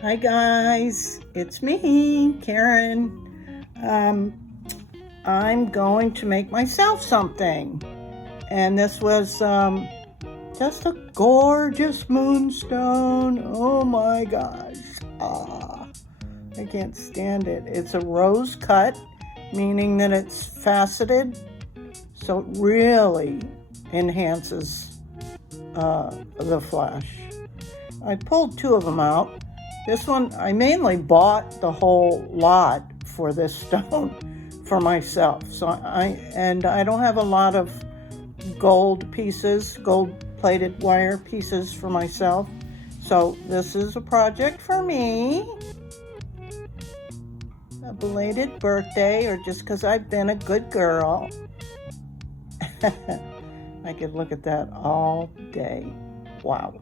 Hi guys, it's me, Karen. I'm going to make myself something. And this was just a gorgeous moonstone. Oh my gosh. I can't stand it. It's a rose cut, meaning that it's faceted. So it really enhances the flash. I pulled two of them out. This one, I mainly bought the whole lot for this stone for myself. So I don't have a lot of gold pieces, gold plated wire pieces for myself. So this is a project for me. A belated birthday, or just because I've been a good girl. I could look at that all day. Wow.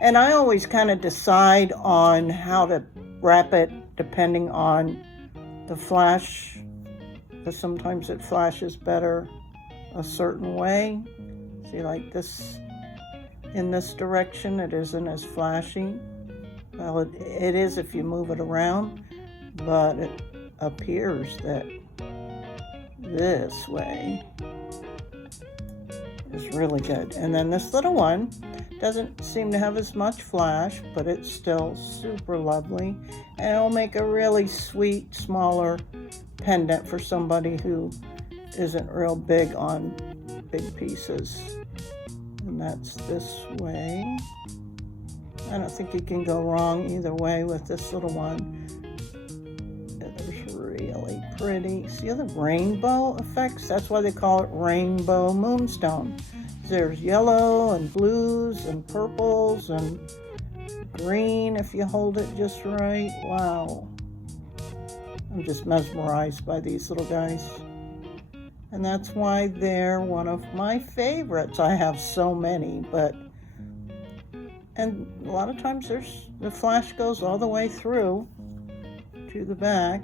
And I always kind of decide on how to wrap it depending on the flash, because sometimes it flashes better a certain way. See, like this, in this direction, it isn't as flashy. Well, it is if you move it around, but it appears that this way is really good. And then this little one doesn't seem to have as much flash, but it's still super lovely. And it'll make a really sweet, smaller pendant for somebody who isn't real big on big pieces. And that's this way. I don't think you can go wrong either way with this little one. It's really pretty. See the rainbow effects? That's why they call it rainbow moonstone. There's yellow and blues and purples and green if you hold it just right. Wow. I'm just mesmerized by these little guys. And that's why they're one of my favorites. I have so many, and a lot of times the flash goes all the way through to the back.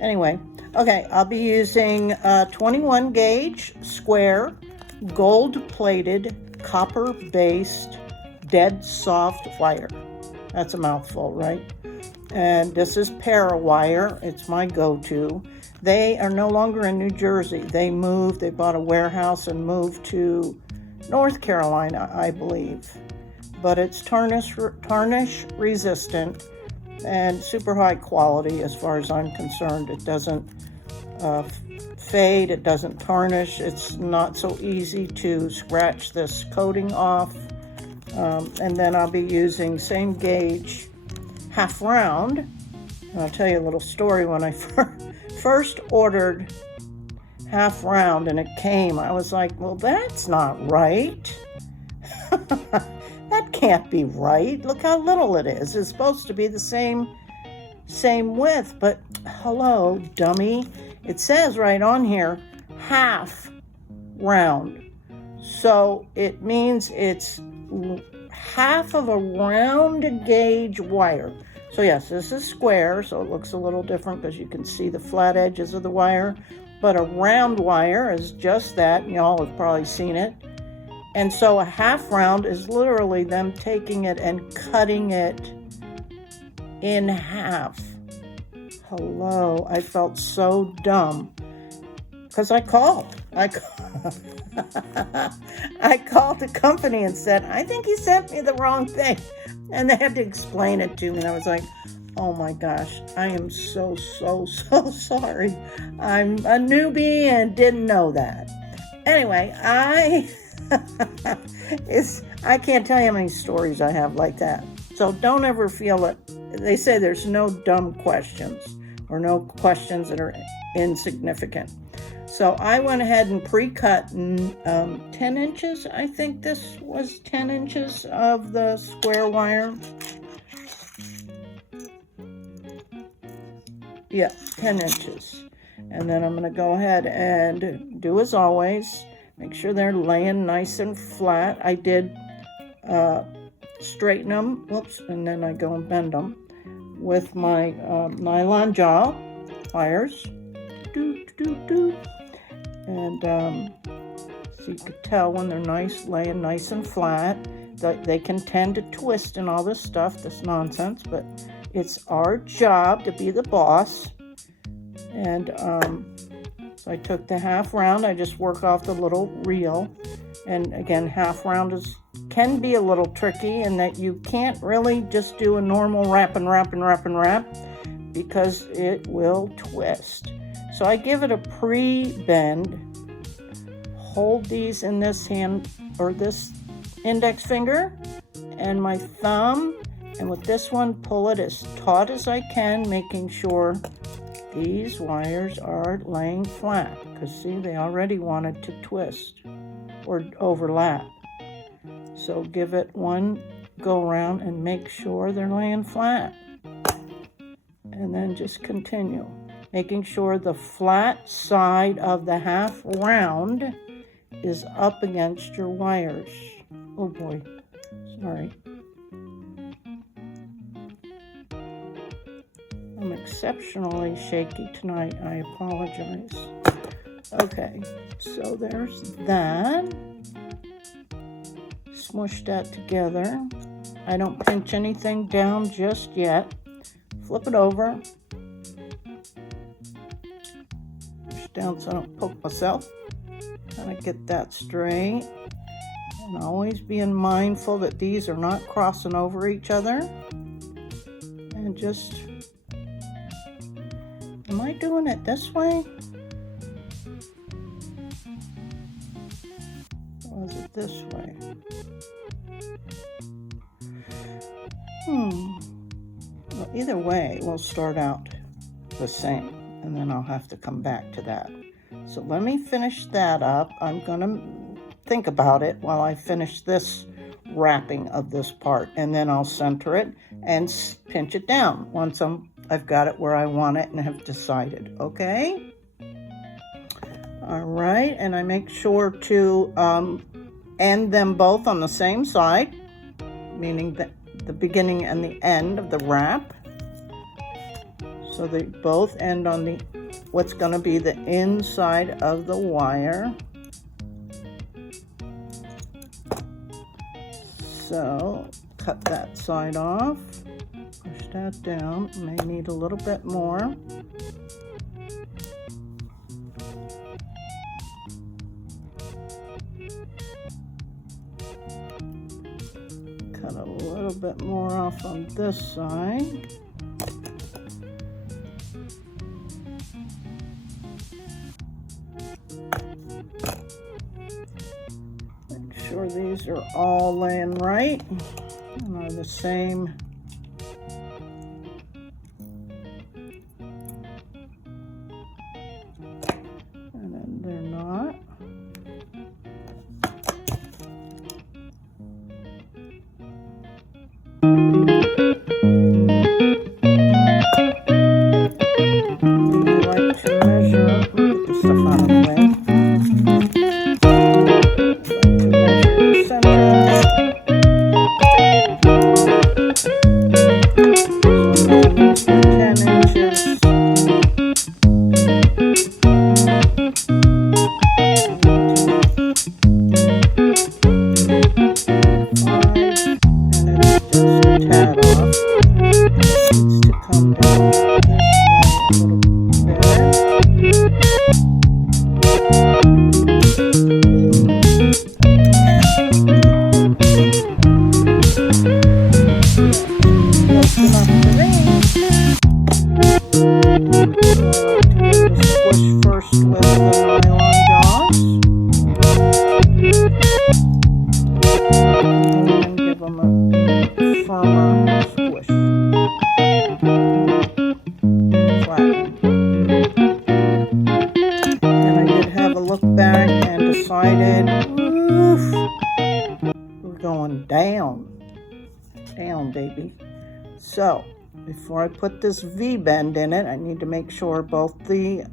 Anyway, okay, I'll be using 21 gauge square, gold-plated, copper-based, dead soft wire. That's a mouthful, right? And this is Parawire. It's my go-to. They are no longer in New Jersey. They moved. They bought a warehouse and moved to North Carolina, I believe. But it's tarnish resistant and super high quality as far as I'm concerned. It doesn't fade, it doesn't tarnish. It's not so easy to scratch this coating off. And then I'll be using same gauge half round. And I'll tell you a little story. When I first ordered half round and it came, I was like, well, that's not right. That can't be right. Look how little it is. It's supposed to be the same width, but hello, dummy. It says right on here, half round. So it means it's half of a round gauge wire. So yes, this is square, so it looks a little different because you can see the flat edges of the wire. But a round wire is just that. Y'all have probably seen it. And so a half round is literally them taking it and cutting it in half. Hello, I felt so dumb because I called the company and said, I think he sent me the wrong thing. And they had to explain it to me. And I was like, oh my gosh, I am so sorry. I'm a newbie and didn't know that. Anyway, I can't tell you how many stories I have like that. So don't ever feel it. They say there's no dumb questions or no questions that are insignificant. So I went ahead and pre-cut 10 inches. I think this was 10 inches of the square wire. Yeah, 10 inches. And then I'm going to go ahead and do as always. Make sure they're laying nice and flat. I did straighten them, whoops, and then I go and bend them with my Nylon Jaw pliers. And So you could tell when they're nice, laying nice and flat. They can tend to twist and all this stuff, this nonsense, but it's our job to be the boss. And so I took the half round. I just work off the little reel. And again, half round can be a little tricky in that you can't really just do a normal wrap and wrap and wrap and wrap because it will twist. So I give it a pre-bend. Hold these in this hand or this index finger and my thumb, and with this one pull it as taut as I can, making sure these wires are laying flat, because see, they already wanted to twist or overlap. So give it one go around and make sure they're laying flat, and then just continue making sure the flat side of the half round is up against your wires. Oh boy, sorry. I'm exceptionally shaky tonight. I apologize. Okay, so there's that. Smush that together. I don't pinch anything down just yet. Flip it over. Push down so I don't poke myself. Kind of get that straight. And always being mindful that these are not crossing over each other. And just, am I doing it this way? Or is it this way? Well, either way, we'll start out the same, and then I'll have to come back to that. So let me finish that up. I'm going to think about it while I finish this wrapping of this part, and then I'll center it and pinch it down once I've got it where I want it and have decided. Okay? All right, and I make sure to end them both on the same side, meaning that the beginning and the end of the wrap. So they both end on the what's going to be the inside of the wire. So cut that side off, push that down. May need a little bit more. Cut a little bit more off on this side. Make sure these are all laying right and are the same. And then they're not. Down, baby. So before I put this V-bend in it, I need to make sure both the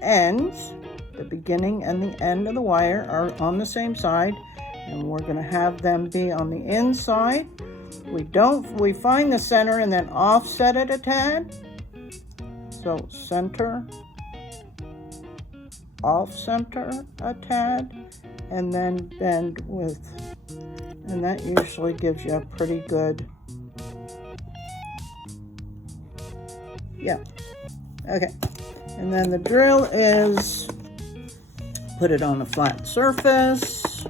ends, the beginning and the end of the wire, are on the same side, and we're going to have them be on the inside. We find the center and then offset it a tad. So center, off center a tad, and then bend with, and that usually gives you a pretty good, yeah, okay. And then the drill is put it on a flat surface,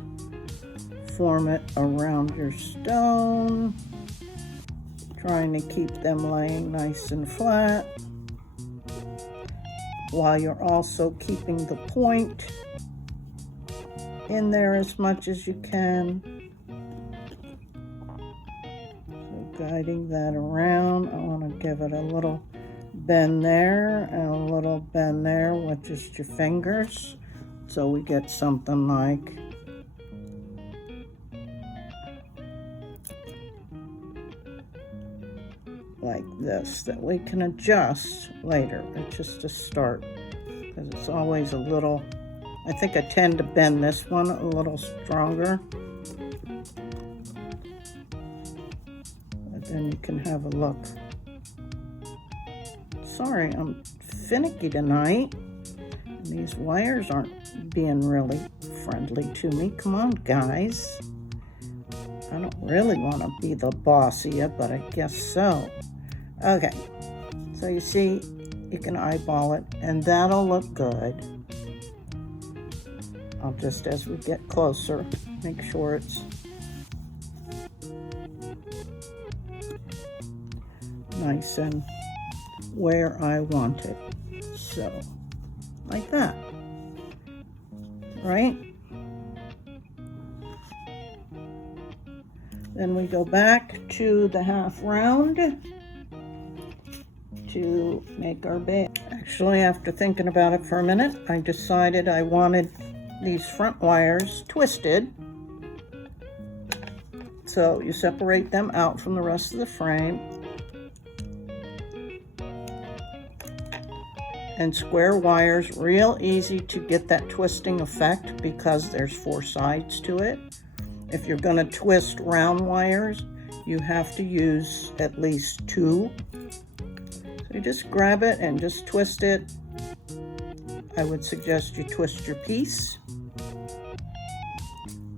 form it around your stone, trying to keep them laying nice and flat, while you're also keeping the point in there as much as you can. So guiding that around, I want to give it a little bend there and a little bend there with just your fingers, so we get something like this that we can adjust later. It's just a start, because it's always a little, I think I tend to bend this one a little stronger, but then you can have a look. Sorry, I'm finicky tonight. These wires aren't being really friendly to me. Come on, guys. I don't really want to be the boss of you, but I guess so. Okay, so you see, you can eyeball it, and that'll look good. I'll just, as we get closer, make sure it's nice and where I want it. So, like that, right? Then we go back to the half round to make our bed. Actually, after thinking about it for a minute, I decided I wanted these front wires twisted. So you separate them out from the rest of the frame. And square wires, real easy to get that twisting effect because there's 4 sides to it. If you're going to twist round wires, you have to use at least 2. So you just grab it and just twist it. I would suggest you twist your piece.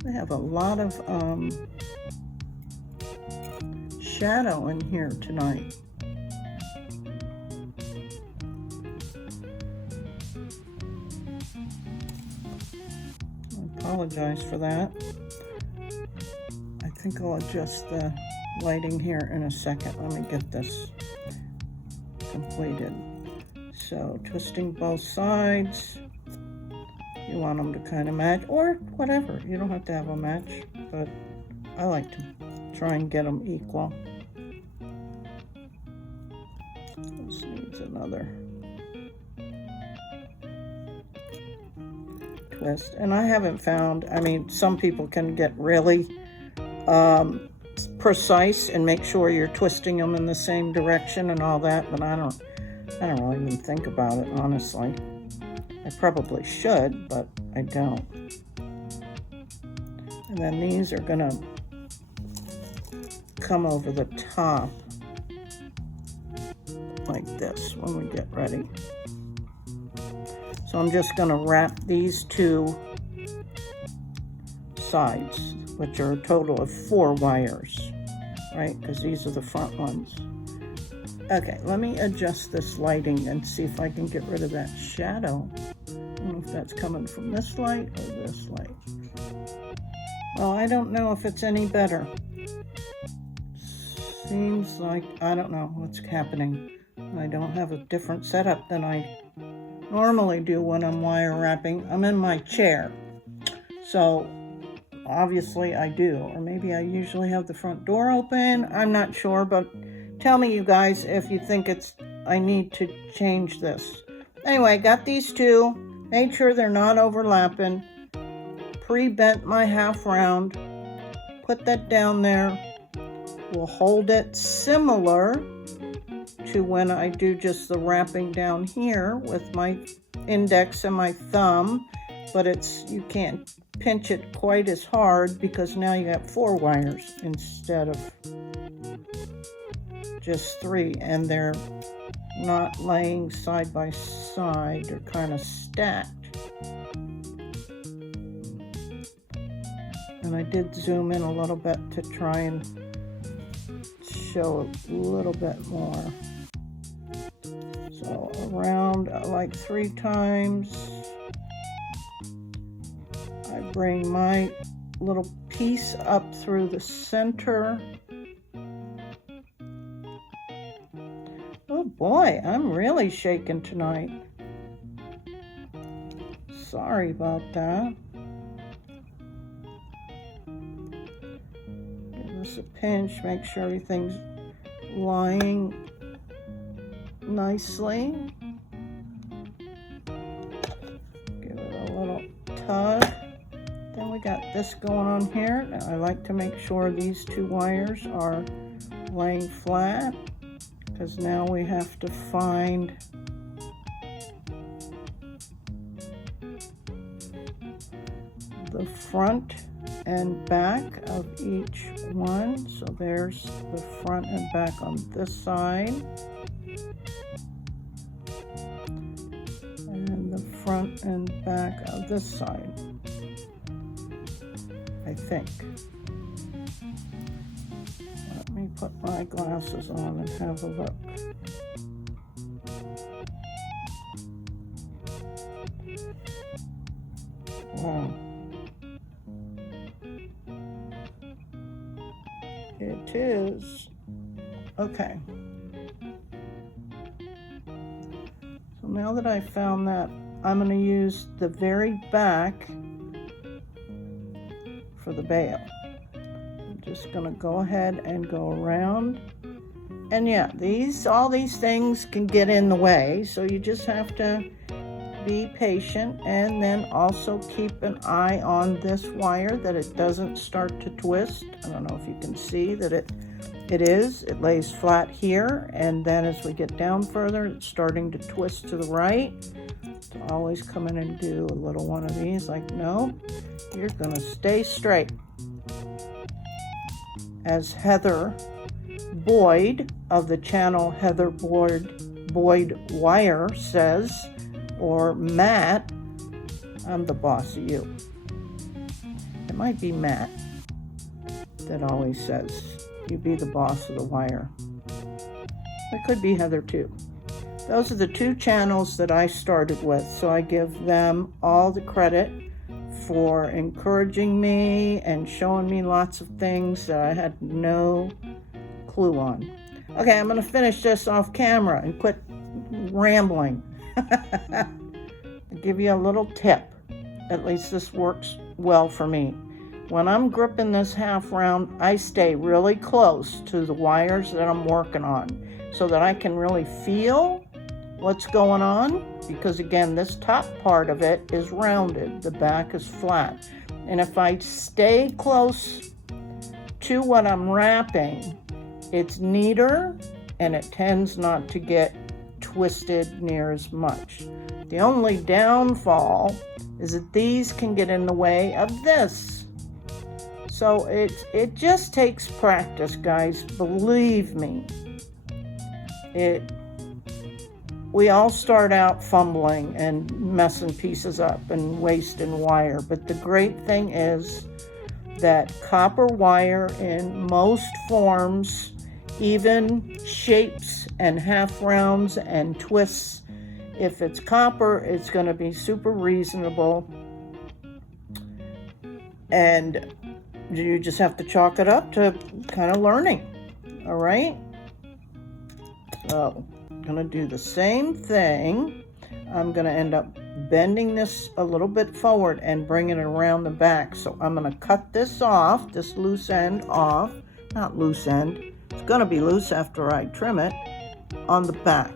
We have a lot of shadow in here tonight. I apologize for that. I think I'll adjust the lighting here in a second. Let me get this completed. So twisting both sides. You want them to kind of match, or whatever. You don't have to have a match, but I like to try and get them equal. This needs another twist. And I haven't found, I mean, some people can get really precise and make sure you're twisting them in the same direction and all that, but I don't really even think about it, honestly. I probably should, but I don't. And then these are gonna come over the top like this when we get ready. So I'm just gonna wrap these 2 sides, which are a total of 4 wires, right? Because these are the front ones. Okay, let me adjust this lighting and see if I can get rid of that shadow. I don't know if that's coming from this light or this light. Well, I don't know if it's any better. Seems like, I don't know what's happening. I don't have a different setup than I normally do when I'm wire wrapping. I'm in my chair. So obviously I do, or maybe I usually have the front door open. I'm not sure, but tell me, you guys, if you think I need to change this. Anyway, got these 2. Made sure they're not overlapping. Pre-bent my half round. Put that down there. We'll hold it similar to when I do just the wrapping down here with my index and my thumb, but you can't pinch it quite as hard because now you have 4 wires instead of just 3, and they're not laying side by side. They're kind of stacked. And I did zoom in a little bit to try and show a little bit more. So around like 3 times, I bring my little piece up through the center. Oh boy, I'm really shaking tonight. Sorry about that. Give this a pinch, make sure everything's lying nicely. Give it a little tug. Then we got this going on here. Now I like to make sure these 2 wires are laying flat, because now we have to find the front and back of each one. So there's the front and back on this side, and the front and back of this side, I think. Let me put my glasses on and have a look. Wow. It is. Okay. So now that I found that, I'm going to use the very back for the bail. I'm just going to go ahead and go around. And yeah, all these things can get in the way, so you just have to be patient, and then also keep an eye on this wire that it doesn't start to twist. I don't know if you can see that it lays flat here, and then as we get down further, it's starting to twist to the right. So always come in and do a little one of these, like, no, you're gonna stay straight. As Heather Boyd of the channel Heather Boyd Wire says, or Matt, I'm the boss of you. It might be Matt that always says, you be the boss of the wire. It could be Heather too. Those are the 2 channels that I started with, so I give them all the credit for encouraging me and showing me lots of things that I had no clue on. Okay, I'm going to finish this off camera and quit rambling. I'll give you a little tip. At least this works well for me. When I'm gripping this half round, I stay really close to the wires that I'm working on so that I can really feel what's going on, because again, this top part of it is rounded, the back is flat. And if I stay close to what I'm wrapping, it's neater and it tends not to get twisted near as much. The only downfall is that these can get in the way of this. So it just takes practice, guys, believe me. We all start out fumbling and messing pieces up and wasting wire, but the great thing is that copper wire in most forms, even shapes and half rounds and twists, if it's copper, it's going to be super reasonable, and you just have to chalk it up to kind of learning. All right, so I'm going to do the same thing. I'm going to end up bending this a little bit forward and bringing it around the back. So I'm going to cut this off, this loose end off, not loose end, it's going to be loose after I trim it, on the back.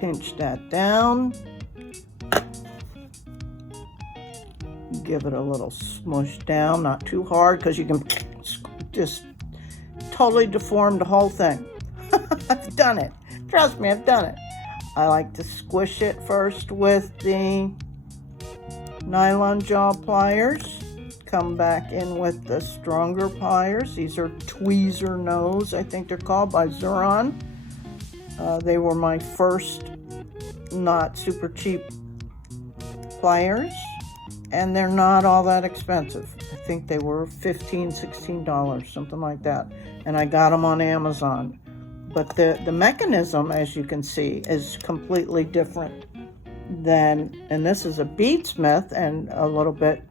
Pinch that down. Give it a little smush down, not too hard, because you can just totally deform the whole thing. I've done it. Trust me, I've done it. I like to squish it first with the Nylon Jaw pliers. Come back in with the stronger pliers. These are tweezer nose, I think they're called, by Xuron. They were my first not super cheap pliers. and they're not all that expensive. I think they were $15, $16, something like that. And I got them on Amazon. But the mechanism, as you can see, is completely different than, and this is a BeadSmith and a little bit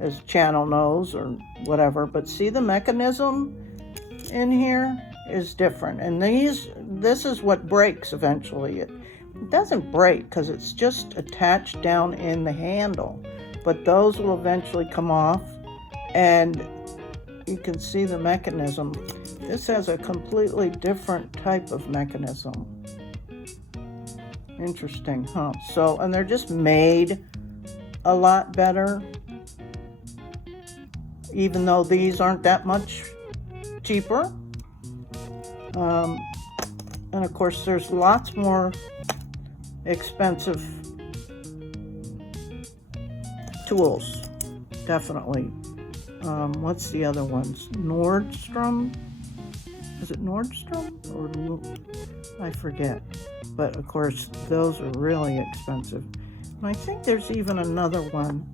as channel nose or whatever. But see, the mechanism in here is different. And this is what breaks eventually. It doesn't break because it's just attached down in the handle. But those will eventually come off, and you can see the mechanism. This has a completely different type of mechanism. Interesting, huh? So, and they're just made a lot better, even though these aren't that much cheaper. And of course, there's lots more expensive tools, definitely. What's the other ones? Nordstrom? Is it Nordstrom? Or I forget. But of course, those are really expensive. And I think there's even another one.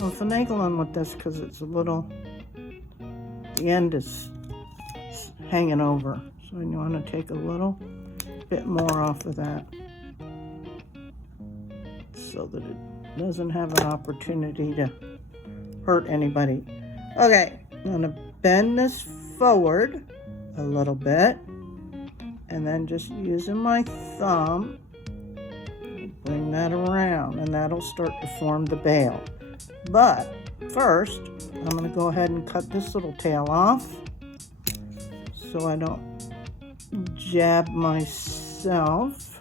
I'm finagling with this because it's a little, the end is hanging over. So I want to take a little bit more off of that so that it doesn't have an opportunity to hurt anybody. Okay, I'm going to bend this forward a little bit, and then just using my thumb, bring that around, and that'll start to form the bail. But first, I'm going to go ahead and cut this little tail off so I don't jab myself.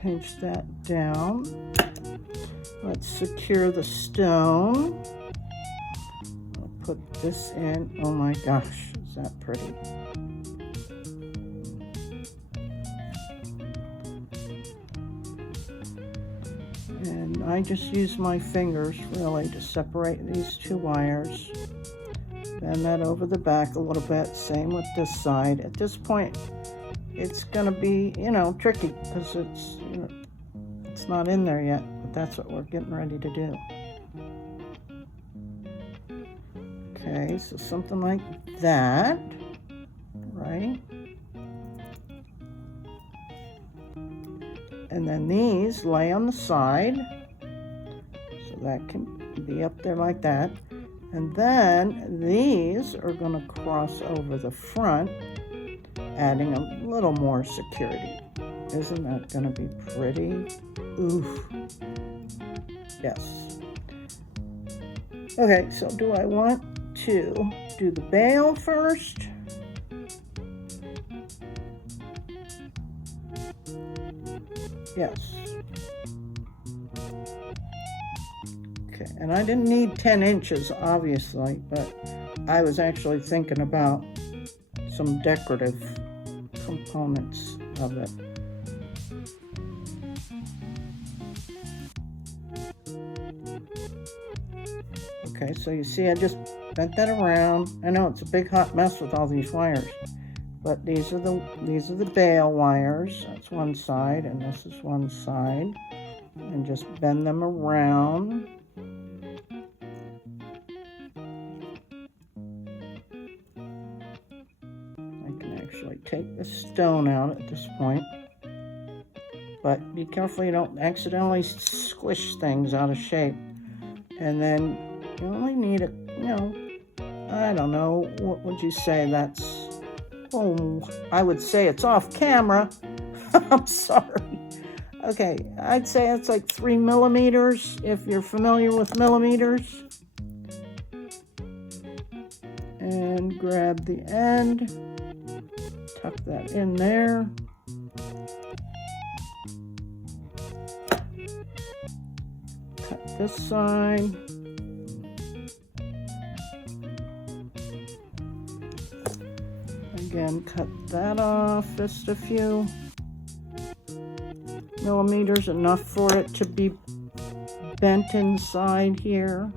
Pinch that down. Let's secure the stone. I'll put this in. Oh my gosh, is that pretty? And I just use my fingers really to separate these two wires. Bend that over the back a little bit. Same with this side. At this point, it's gonna be, tricky because it's, it's not in there yet. That's what we're getting ready to do. Okay, so something like that, right? And then these lay on the side, so that can be up there like that. And then these are going to cross over the front, adding a little more security. Isn't that going to be pretty? Oof. Yes. Okay, so do I want to do the bail first? Yes. Okay, and I didn't need 10 inches, obviously, but I was actually thinking about some decorative components of it. Okay, so you see I just bent that around. I know it's a big hot mess with all these wires, but these are the bail wires. That's one side, and this is one side. And just bend them around. I can actually take the stone out at this point. But be careful you don't accidentally squish things out of shape. And then you only need a, I don't know, what would you say that's, I would say it's off camera. I'm sorry. Okay, I'd say it's like 3 millimeters, if you're familiar with millimeters. And grab the end, tuck that in there. Cut this side. Again, cut that off, just a few millimeters, enough for it to be bent inside here.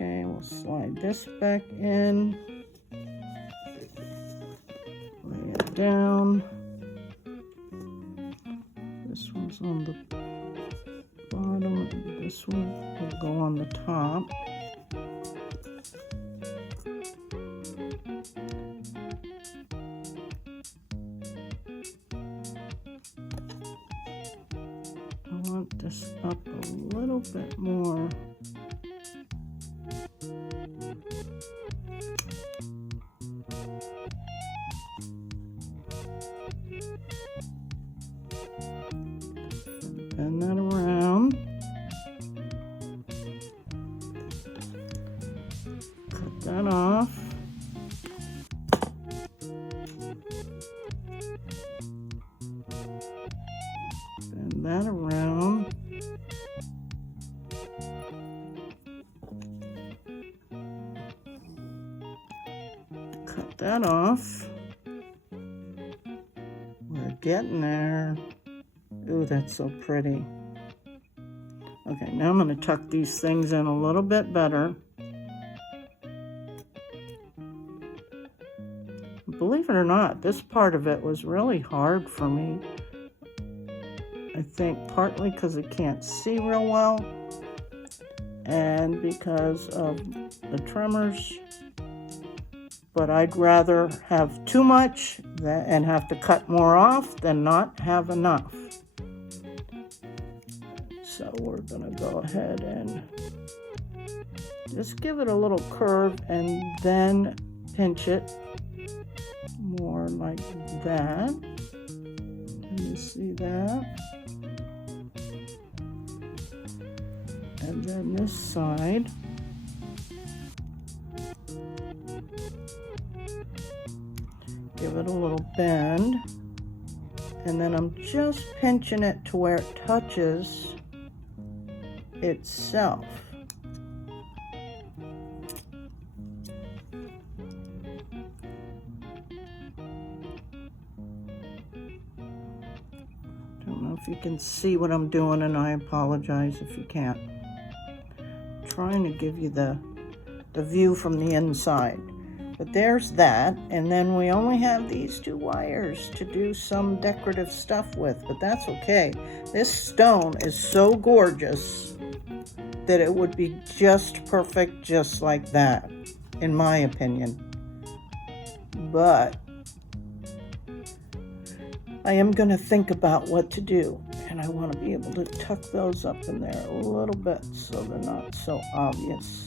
Okay, we'll slide this back in. Lay it down. This one's on the bottom, and this one will go on the top. I want this up a little bit more. Bend that around. Cut that off. Bend that around. Cut that off. We're getting there. Ooh, that's so pretty. Okay, now I'm going to tuck these things in a little bit better. Believe it or not, this part of it was really hard for me. I think partly because I can't see real well and because of the trimmers. But I'd rather have too much and have to cut more off than not have enough. So we're gonna go ahead and just give it a little curve and then pinch it more like that. Can you see that? And then this side. Give it a little bend. And then I'm just pinching it to where it touches itself. Don't know if you can see what I'm doing, and I apologize if you can't. I'm trying to give you the view from the inside. But there's that, and then we only have these two wires to do some decorative stuff with, but that's okay. This stone is so gorgeous that it would be just perfect just like that, in my opinion. But I am going to think about what to do, and I want to be able to tuck those up in there a little bit so they're not so obvious.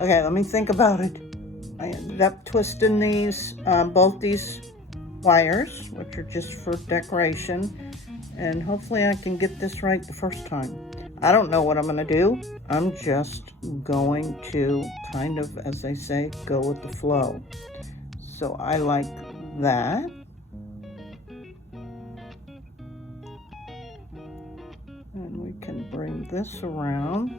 Okay, let me think about it. I ended up twisting these, both these wires, which are just for decoration, and hopefully I can get this right the first time. I don't know what I'm gonna do. I'm just going to kind of, as they say, go with the flow. So I like that. And we can bring this around.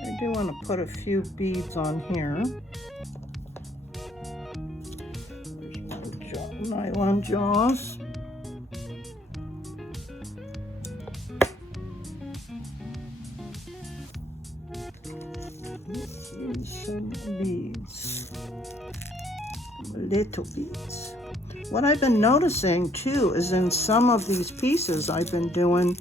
I do want to put a few beads on here. There's my nylon jaws. Some beads, little beads. What I've been noticing too is in some of these pieces I've been doing,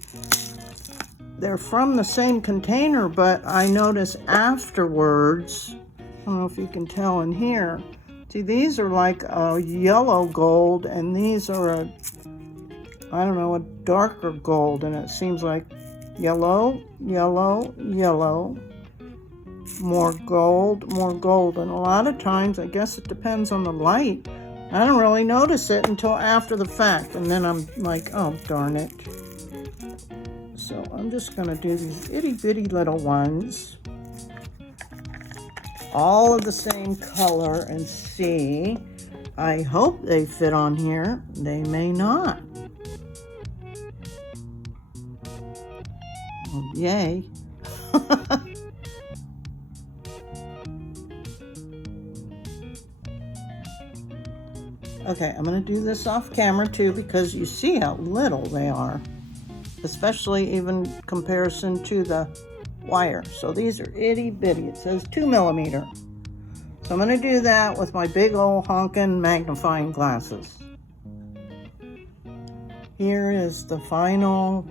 they're from the same container, but I notice afterwards, I don't know if you can tell in here, see, these are like a yellow gold, and these are a, I don't know, a darker gold, and it seems like yellow, yellow, yellow. more gold. And a lot of times, I guess it depends on the light, I don't really notice it until after the fact, and then I'm like, oh darn it. So I'm just gonna do these itty bitty little ones, all of the same color, and see. I hope they fit on here. They may not. Oh, yay. Okay, I'm going to do this off camera too, because you see how little they are, especially even comparison to the wire. So these are itty bitty. It says 2 millimeter. So I'm going to do that with my big old honkin' magnifying glasses. Here is the final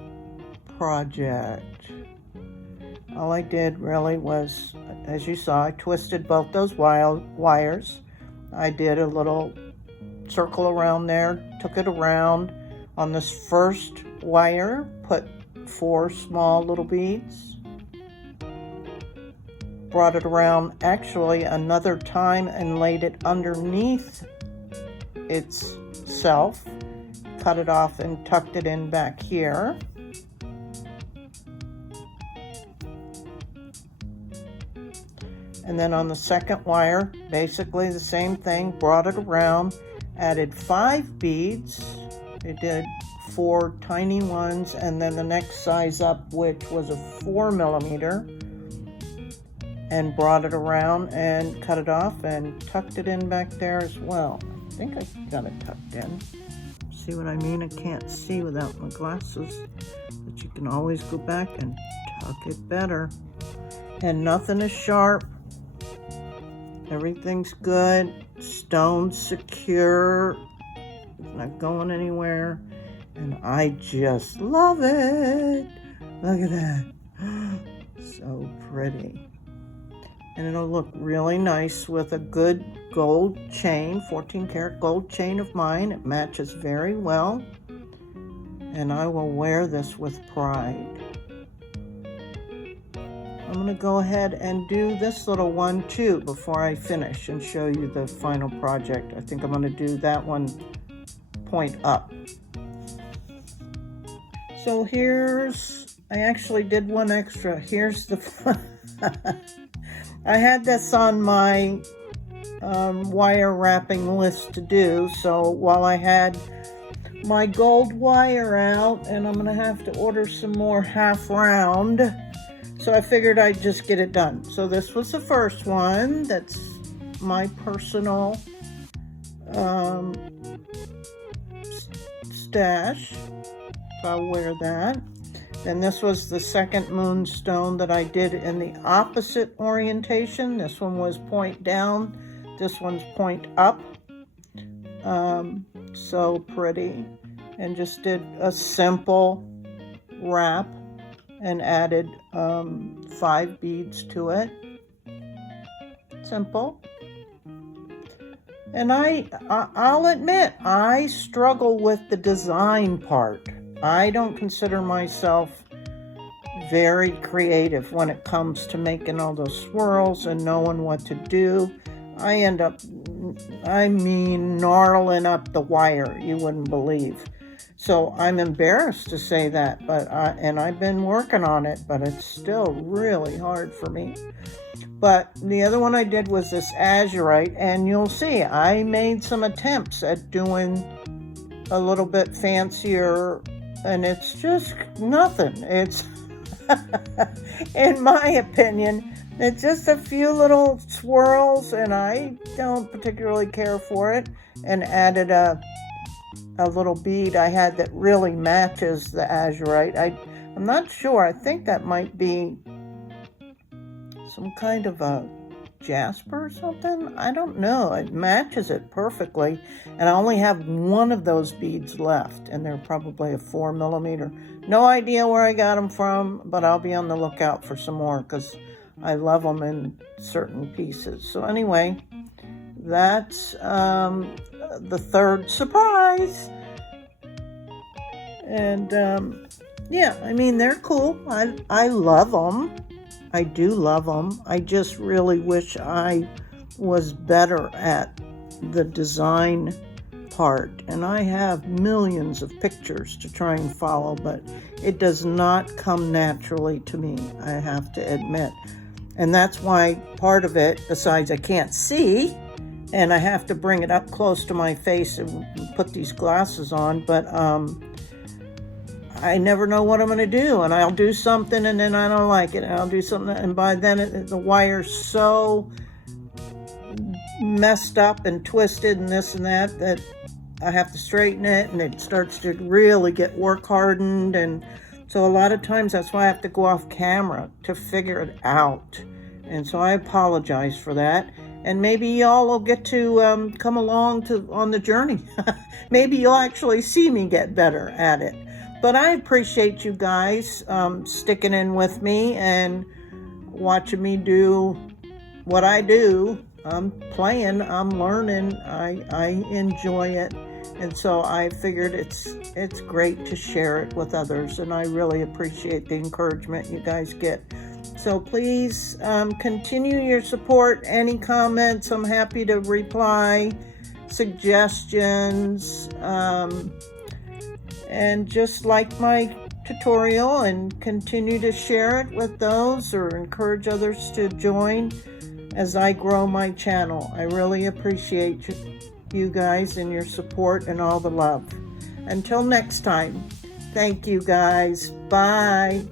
project. All I did really was, as you saw, I twisted both those wires. I did a little circle around there, took it around. On this first wire, put 4 small little beads. Brought it around actually another time and laid it underneath itself. Cut it off and tucked it in back here. And then on the second wire, basically the same thing, brought it around, added 5 beads. It did 4 tiny ones, and then the next size up, which was a 4 millimeter, and brought it around and cut it off and tucked it in back there as well. I think I got it tucked in. See what I mean? I can't see without my glasses, but you can always go back and tuck it better. And nothing is sharp. Everything's good. Stone's secure. It's not going anywhere. And I just love it. Look at that. So pretty. And it'll look really nice with a good gold chain, 14 karat gold chain of mine. It matches very well. And I will wear this with pride. I'm going to go ahead and do this little one too before I finish and show you the final project. I think I'm going to do that one point up. So I actually did one extra. Here's the I had this on my wire wrapping list to do, so while I had my gold wire out, and I'm going to have to order some more half round, so I figured I'd just get it done. So this was the first one. That's my personal stash. So I'll wear that. Then this was the second moonstone that I did in the opposite orientation. This one was point down. This one's point up. So pretty. And just did a simple wrap and added 5 beads to it. Simple. And I'll admit, I struggle with the design part. I don't consider myself very creative when it comes to making all those swirls and knowing what to do. I end up, gnarling up the wire, you wouldn't believe. So I'm embarrassed to say that, but I've been working on it, but it's still really hard for me. But the other one I did was this azurite, and you'll see I made some attempts at doing a little bit fancier, and it's just nothing. It's, in my opinion, it's just a few little swirls, and I don't particularly care for it, and added a little bead I had that really matches the azurite. I'm not sure. I think that might be some kind of a jasper or something. I don't know. It matches it perfectly. And I only have one of those beads left, and they're probably a 4 millimeter. No idea where I got them from, but I'll be on the lookout for some more because I love them in certain pieces. So anyway, that's the third surprise. And yeah, I mean, they're cool. I love them. I do love them. I just really wish I was better at the design part. And I have millions of pictures to try and follow, but it does not come naturally to me, I have to admit. And that's why part of it, besides I can't see, and I have to bring it up close to my face and put these glasses on, but I never know what I'm going to do, and I'll do something and then I don't like it, and I'll do something, and by then the wire's so messed up and twisted and this and that I have to straighten it, and it starts to really get work hardened. And so a lot of times that's why I have to go off camera to figure it out. And so I apologize for that. And maybe y'all will get to come along on the journey. Maybe you'll actually see me get better at it. But I appreciate you guys sticking in with me and watching me do what I do. I'm playing, I'm learning, I enjoy it. And so I figured it's great to share it with others, and I really appreciate the encouragement you guys get. So please continue your support. Any comments, I'm happy to reply. Suggestions, and just like my tutorial, and continue to share it with those or encourage others to join as I grow my channel. I really appreciate you guys and your support and all the love. Until next time, thank you guys. Bye.